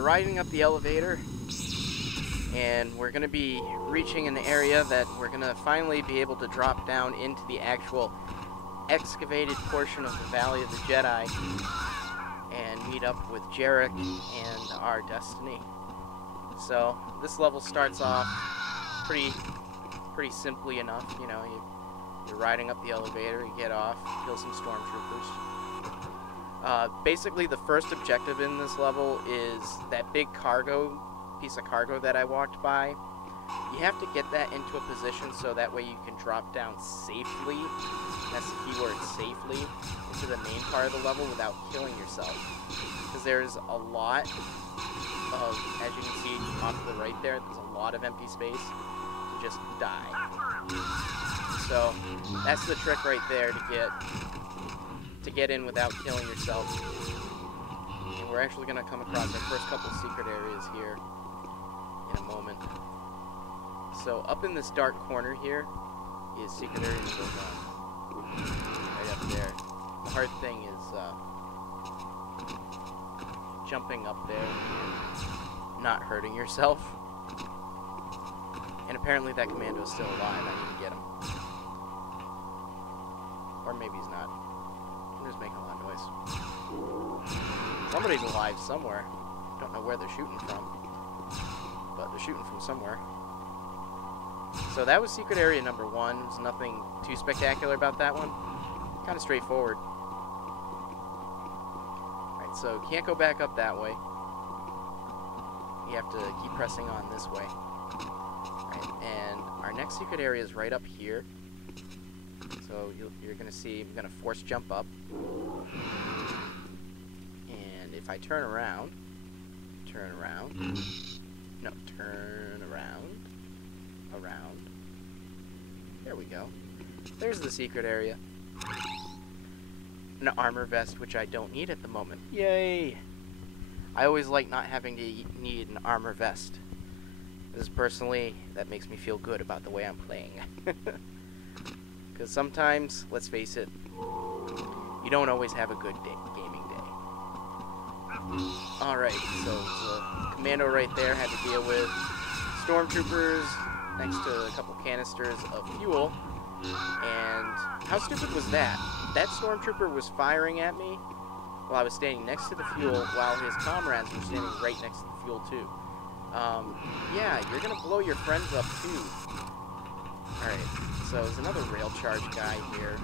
we're riding up the elevator, and we're going to be reaching an area that we're going to finally be able to drop down into the actual excavated portion of the Valley of the Jedi and meet up with Jarek and our destiny. So this level starts off pretty simply enough. You know, you're riding up the elevator, you get off, kill some stormtroopers. Basically, the first objective in this level is that big piece of cargo that I walked by. You have to get that into a position so that way you can drop down safely, that's the key word, safely, into the main part of the level without killing yourself. Because there's a lot of, as you can see off to the right there, there's a lot of empty space to just die. So that's the trick right there to get in without killing yourself. And we're actually going to come across our first couple secret areas here in a moment. So up in this dark corner here is secret area number 1. Right up there. The hard thing is jumping up there and not hurting yourself. And apparently that commando is still alive. I need to get him. Or maybe he's not. I'm just making a lot of noise. Somebody's alive somewhere. Don't know where they're shooting from. But they're shooting from somewhere. So that was secret area number 1. There's nothing too spectacular about that one. Kind of straightforward. Alright, so can't go back up that way. You have to keep pressing on this way. Alright, and our next secret area is right up here. So you're going to see I'm going to force jump up. And if I turn around, no, turn around, there we go. There's the secret area. An armor vest, which I don't need at the moment. Yay! I always like not having to need an armor vest. Because personally, that makes me feel good about the way I'm playing. Because sometimes, let's face it, you don't always have a good gaming day. Alright, so the commando right there had to deal with stormtroopers next to a couple canisters of fuel. And how stupid was that? That stormtrooper was firing at me while I was standing next to the fuel, while his comrades were standing right next to the fuel too. Yeah, you're gonna blow your friends up too. Alright, so there's another rail charge guy here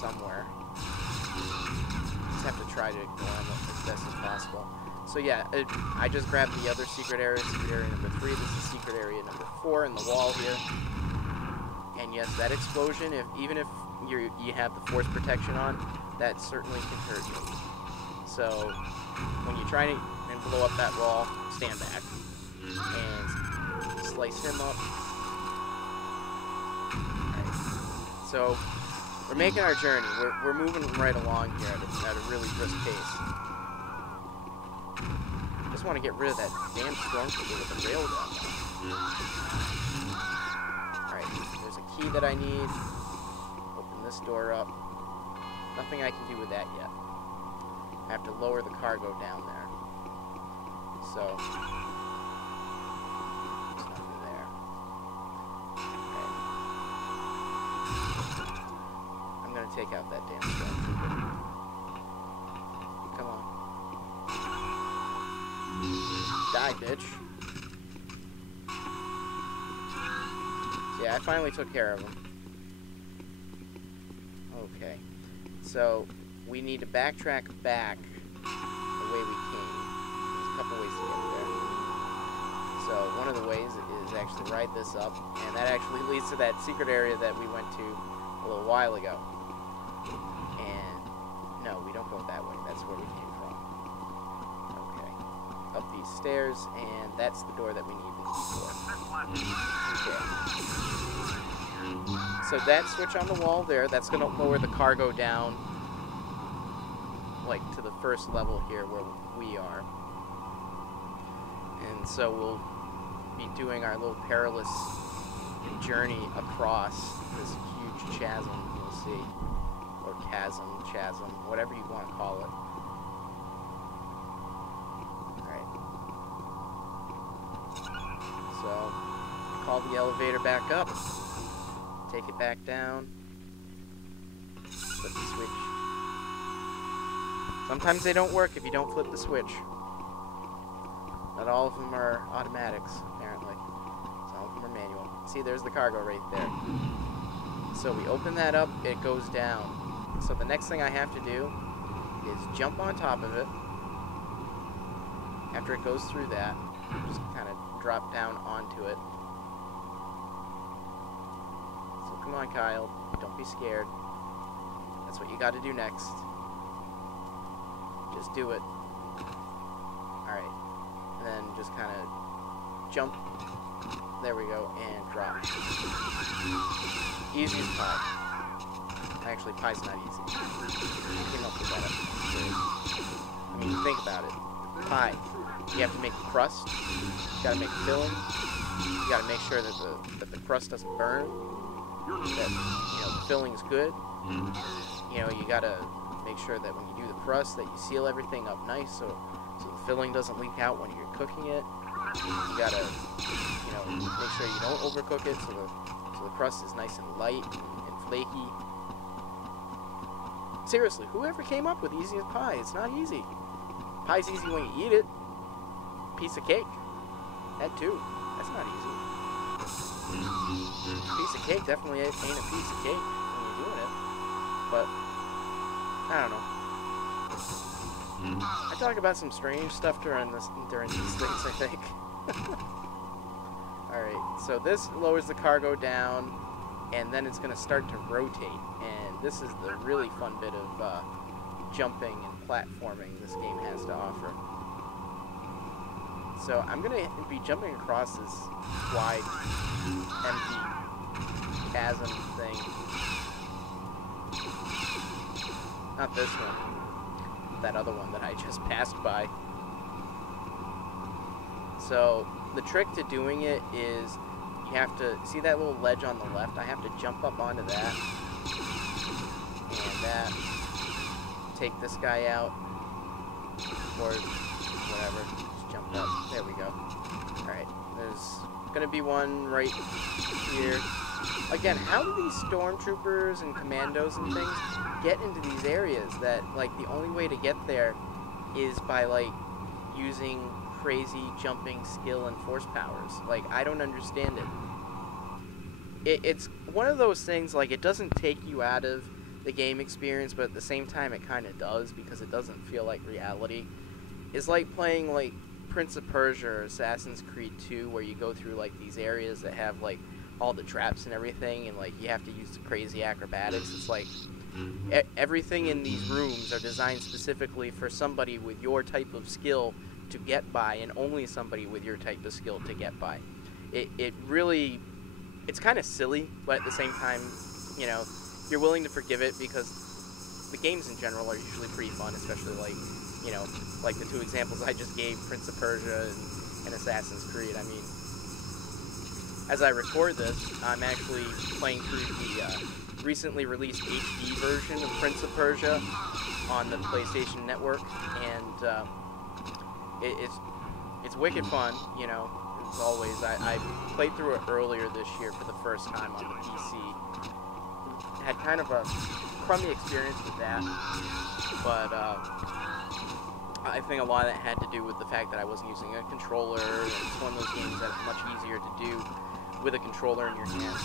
somewhere. Just have to try to ignore him as best as possible. So yeah, I just grabbed the other secret area number 3. This is secret area number 4 in the wall here. And yes, that explosion, even if you have the force protection on, that certainly can hurt you. So when you try and blow up that wall, stand back and slice him up. Right. So we're making our journey. We're moving right along here at a really brisk pace. Just want to get rid of that damn stormtrooper with the railgun. Alright, there's a key that I need. Open this door up. Nothing I can do with that yet. I have to lower the cargo down there. So, there's nothing there. Okay. I'm gonna take out that damn stormtrooper. Come on. Die, bitch. So yeah, I finally took care of him. Okay. So, we need to backtrack back the way we came. There's a couple ways to get there. So, one of the ways is actually ride this up, and that actually leads to that secret area that we went to a little while ago. And, no, we don't go that way. That's where we came from. Okay. Up these stairs, and that's the door that we need the key for. Okay. So that switch on the wall there, that's going to lower the cargo down, like, to the first level here where we are. And so we'll be doing our little perilous journey across this huge chasm, you'll see. Or chasm, whatever you want to call it. Alright. call the elevator back up. Take it back down. Flip the switch. Sometimes they don't work if you don't flip the switch. Not all of them are automatics, apparently. Some of them are manual. See, there's the cargo right there. So we open that up, it goes down. So the next thing I have to do is jump on top of it. After it goes through that, just kind of drop down onto it. So come on, Kyle. Don't be scared. That's what you got to do next. Just do it. Alright. And then just kind of jump. There we go. And drop. Easy as pie. Actually, pie's not easy. I came up with that. I mean, think about it. Pie. You have to make the crust. You gotta make the filling. You gotta make sure that the crust doesn't burn. That, you know, the filling's good. You know, you gotta make sure that when you do the crust that you seal everything up nice so the filling doesn't leak out when you're cooking it. You gotta, you know, make sure you don't overcook it so the crust is nice and light and flaky. Seriously, whoever came up with easy as pie? It's not easy. Pie's easy when you eat it. Piece of cake. That too. That's not easy. Piece of cake definitely ain't a piece of cake when you're doing it. But I don't know. I talk about some strange stuff during these things, I think. Alright, so this lowers the cargo down, and then it's going to start to rotate. And this is the really fun bit of jumping and platforming this game has to offer. So I'm going to be jumping across this wide, empty chasm thing. Not this one. That other one that I just passed by. So the trick to doing it is you have to see that little ledge on the left. I have to jump up onto that and that. Take this guy out or whatever. Just jump up. There we go. Alright, there's gonna be one right here. Again, how do these stormtroopers and commandos and things get into these areas that, like, the only way to get there is by, like, using crazy jumping skill and force powers? Like, I don't understand it. It's one of those things, like, it doesn't take you out of the game experience, but at the same time it kind of does, because it doesn't feel like reality. It's like playing, like, Prince of Persia or Assassin's Creed 2, where you go through, like, these areas that have, like, all the traps and everything, and, like, you have to use the crazy acrobatics. It's like everything in these rooms are designed specifically for somebody with your type of skill to get by, and only somebody with your type of skill to get by. It really, it's kind of silly, but at the same time, you know, you're willing to forgive it because the games in general are usually pretty fun, especially, like, you know, like the two examples I just gave, Prince of Persia and Assassin's Creed. I mean, as I record this, I'm actually playing through the recently released HD version of Prince of Persia on the PlayStation Network, and it's wicked fun, you know, as always. I played through it earlier this year for the first time on the PC. Had kind of a crummy experience with that, but I think a lot of that had to do with the fact that I wasn't using a controller, and it's one of those games that is much easier to do with a controller in your hand.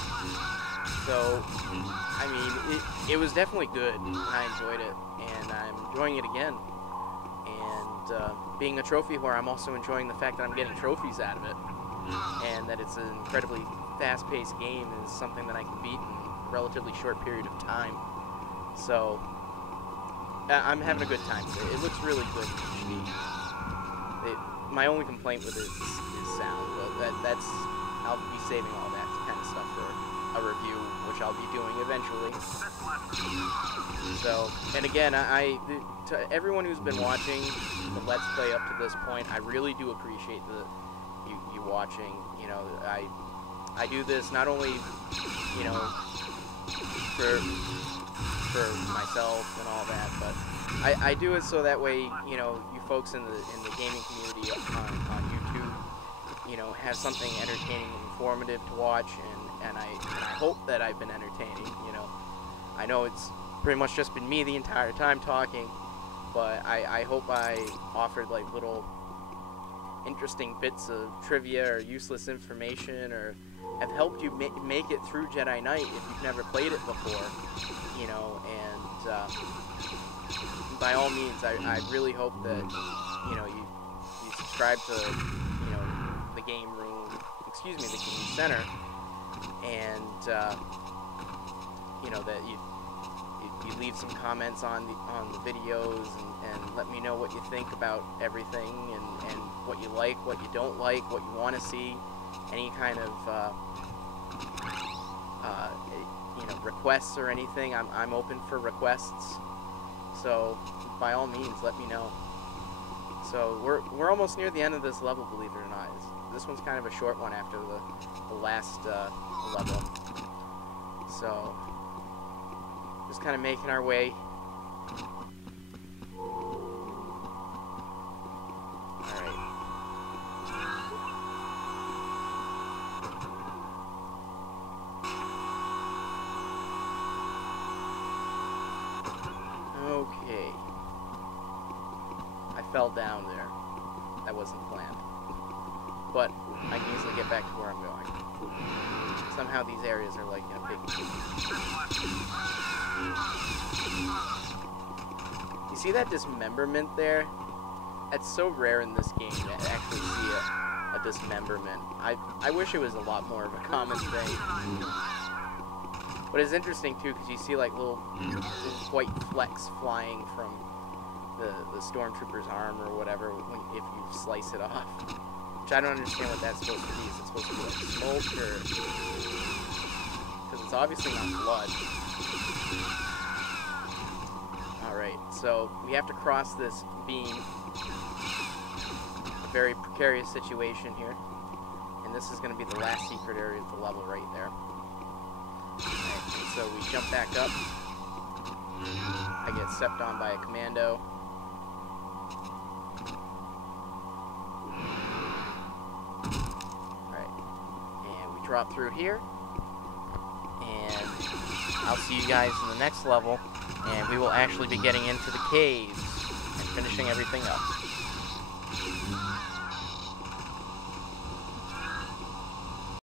So, I mean, it was definitely good, and I enjoyed it, and I'm enjoying it again. And being a trophy whore, I'm also enjoying the fact that I'm getting trophies out of it, and that it's an incredibly fast-paced game is something that I can beat in a relatively short period of time. So, I'm having a good time with it. It looks really good in HD. My only complaint with it is sound, but that's I'll be saving all that kind of stuff for a review, which I'll be doing eventually. So, and again, to everyone who's been watching the Let's Play up to this point, I really do appreciate you watching. You know, I do this not only, you know, for myself and all that, but I do it so that way, you know, you folks in the gaming community on YouTube, you know, have something entertaining and informative to watch, and I hope that I've been entertaining. You know, I know it's pretty much just been me the entire time talking, but I hope I offered like little interesting bits of trivia or useless information, or have helped you make it through Jedi Knight if you've never played it before, you know. And by all means, I really hope that, you know, you subscribe to, you know, the game room, excuse me, the game center, and you know, that you leave some comments on the videos, and let me know what you think about everything, and what you like, what you don't like, what you want to see, any kind of you know, requests or anything. I'm open for requests, so by all means let me know. So we're almost near the end of this level, believe it or not. This one's kind of a short one after the last level. So just kind of making our way. Alright. Okay. I fell down there. That wasn't planned. But I can easily get back to where I'm going. Somehow these areas are like in a big... You see that dismemberment there? That's so rare in this game to actually see a dismemberment. I wish it was a lot more of a common thing. But it's interesting too, because you see like little white flecks flying from the stormtrooper's arm or whatever if you slice it off. Which I don't understand what that's supposed to be. Is it supposed to be like smoke, or... because it's obviously not blood. Alright, so we have to cross this beam. A very precarious situation here. And this is going to be the last secret area of the level right there. Alright, and so we jump back up. I get stepped on by a commando. Drop through here, and I'll see you guys in the next level, and we will actually be getting into the caves and finishing everything up.